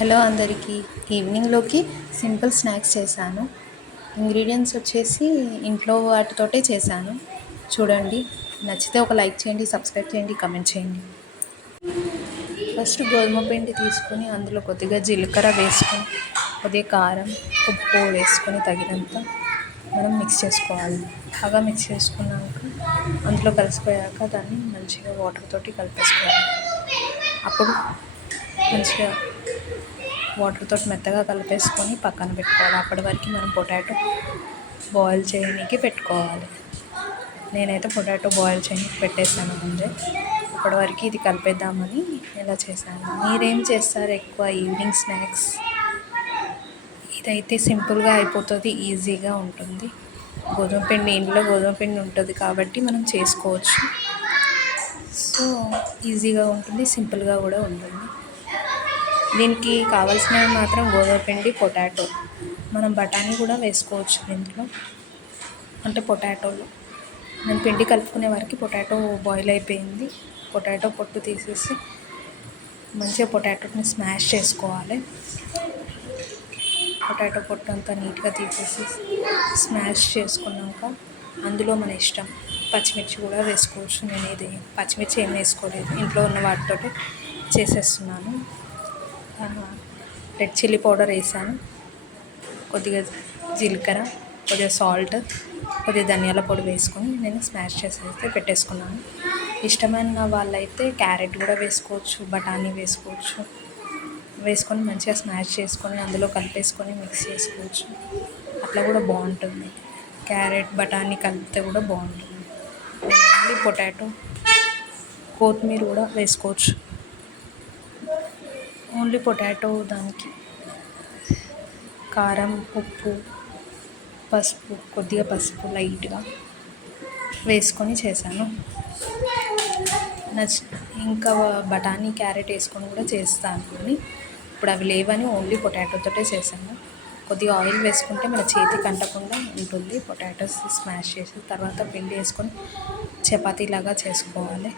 Hello అందరికీ. ఈవినింగ్లోకి simple snacks చేశాను. Ingredients వచ్చేసి ఇంట్లో వాటితోటే చేశాను. చూడండి, నచ్చితే ఒక లైక్ చేయండి, సబ్స్క్రైబ్ చేయండి, కమెంట్ చేయండి. ఫస్ట్ గోధుమ పిండి తీసుకొని అందులో కొద్దిగా జీలకర్ర వేసుకొని కొద్దిగా కారం, ఉప్పు వేసుకొని తగినంత మనం మిక్స్ చేసుకోవాలి. బాగా మిక్స్ చేసుకున్నాక అందులో కలిసిపోయాక దాన్ని మంచిగా వాటర్ తోటి కలిపేసుకోవాలి. అప్పుడు మంచిగా వాటర్ తోటి మెత్తగా కలిపేసుకొని పక్కన పెట్టుకోవాలి. అప్పటి వరకు మనం పొటాటో బాయిల్ చేయడానికి పెట్టుకోవాలి. నేనైతే పొటాటో బాయిల్ చేయడానికి పెట్టేసాను ముందే. అప్పటి వరకు ఇది కలిపేద్దామని ఇలా చేశాను. మీరేం చేస్తారు ఎక్కువ ఈవినింగ్ స్నాక్స్? ఇదైతే సింపుల్గా అయిపోతుంది, ఈజీగా ఉంటుంది. గోధుమ పిండి, ఇంట్లో గోధుమ పిండి ఉంటుంది కాబట్టి మనం చేసుకోవచ్చు. సో ఈజీగా ఉంటుంది, సింపుల్గా కూడా ఉంటుంది. దీనికి కావాల్సినవి మాత్రం గోధుమ పిండి, పొటాటో. మనం బఠానీ కూడా వేసుకోవచ్చు దీంట్లో, అంటే పొటాటోలో. నేను పిండి కలుపుకునే వరకు పొటాటో బాయిల్ అయిపోయింది. పొటాటో పొట్టు తీసేసి మంచిగా పొటాటోని స్మాష్ చేసుకోవాలి. పొటాటో పొట్టు అంతా నీట్గా తీసేసి స్మాష్ చేసుకున్నాక అందులో మన ఇష్టం పచ్చిమిర్చి కూడా వేసుకోవచ్చు. నేను ఇది పచ్చిమిర్చి ఏం వేసుకోలేదు, ఇంట్లో ఉన్న వాటితో చేసేస్తున్నాను. రెడ్ చిల్లీ పౌడర్ వేసాను, కొద్దిగా జీలకర్ర, కొద్దిగా సాల్ట్, కొద్దిగా ధనియాల పొడి వేసుకొని నేను స్మాష్ చేసేస్తే పెట్టేసుకున్నాను. ఇష్టమైన వాళ్ళైతే క్యారెట్ కూడా వేసుకోవచ్చు, బఠానీ వేసుకోవచ్చు. వేసుకొని మంచిగా స్మాష్ చేసుకొని అందులో కలిపేసుకొని మిక్స్ చేసుకోవచ్చు. అట్లా కూడా బాగుంటుంది. క్యారెట్, బఠానీ కలిపితే కూడా బాగుంటుంది. ఓన్లీ పొటాటో, కొత్తిమీర కూడా వేసుకోవచ్చు. ఓన్లీ పొటాటో, దానికి కారం, ఉప్పు, పసుపు, కొద్దిగా పసుపు లైట్గా వేసుకొని చేశాను. ఇంకా బఠానీ, క్యారెట్ వేసుకొని కూడా చేస్తాను కానీ ఇప్పుడు అవి లేవని ఓన్లీ పొటాటోతోటే చేశాను. కొద్దిగా ఆయిల్ వేసుకుంటే మన చేతికి అంటకుండా ఉంటుంది. పొటాటోస్ స్మాష్ చేసి తర్వాత పిండి వేసుకొని చపాతీలాగా చేసుకోవాలి.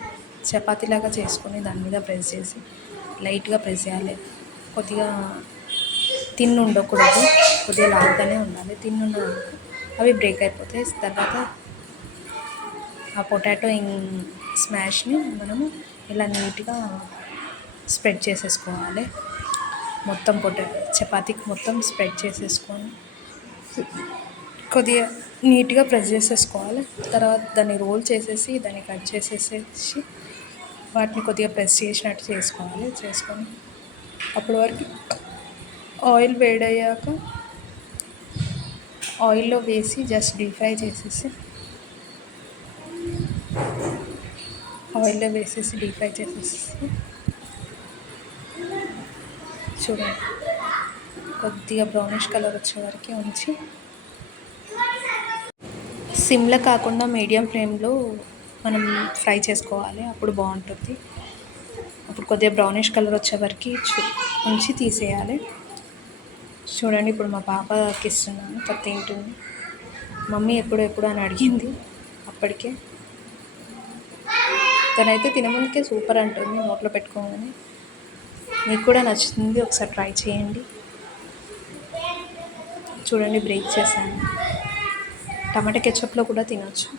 చపాతీలాగా చేసుకొని దాని మీద ప్రెస్ చేసి లైట్గా ప్రెస్ చేయాలి. కొద్దిగా తిన్ ఉండకూడదు, కొద్దిగా లావుగానే ఉండాలి. తిన్నున్న అవి బ్రేక్ అయిపోతాయి. తర్వాత ఆ పొటాటో స్మాష్ని మనము ఇలా నీట్గా స్ప్రెడ్ చేసేసుకోవాలి. మొత్తం చపాతీకి మొత్తం స్ప్రెడ్ చేసేసుకొని కొద్దిగా నీట్గా ప్రెస్ చేసేసుకోవాలి. తర్వాత దాన్ని రోల్ చేసేసి దాన్ని కట్ చేసేసి వాటిని కొద్దిగా ప్రెస్ చేసినట్టు చేసుకోవాలి. చేసుకొని అప్పటి వరకు ఆయిల్ వేడయ్యాక ఆయిల్లో వేసి జస్ట్ డీప్ ఫ్రై చేసేసి చూడండి, కొద్దిగా బ్రౌనిష్ కలర్ వచ్చే వరకు ఉంచి సిమ్లో కాకుండా మీడియం ఫ్లేమ్లో మనం ఫ్రై చేసుకోవాలి. అప్పుడు బాగుంటుంది. అప్పుడు కొద్దిగా బ్రౌనిష్ కలర్ వచ్చే వరకు ఉంచి తీసేయాలి. చూడండి, ఇప్పుడు మా పాపకి ఇస్తున్నాను, తింటుంది. మమ్మీ ఎప్పుడు అని అడిగింది. అప్పటికే తనైతే తినముందుకే సూపర్ అంటుంది నోట్లో పెట్టుకోగానే. మీకు కూడా నచ్చుతుంది, ఒకసారి ట్రై చేయండి. చూడండి, బ్రేక్ చేశాను. టమాటా కెచప్లో కూడా తినొచ్చు.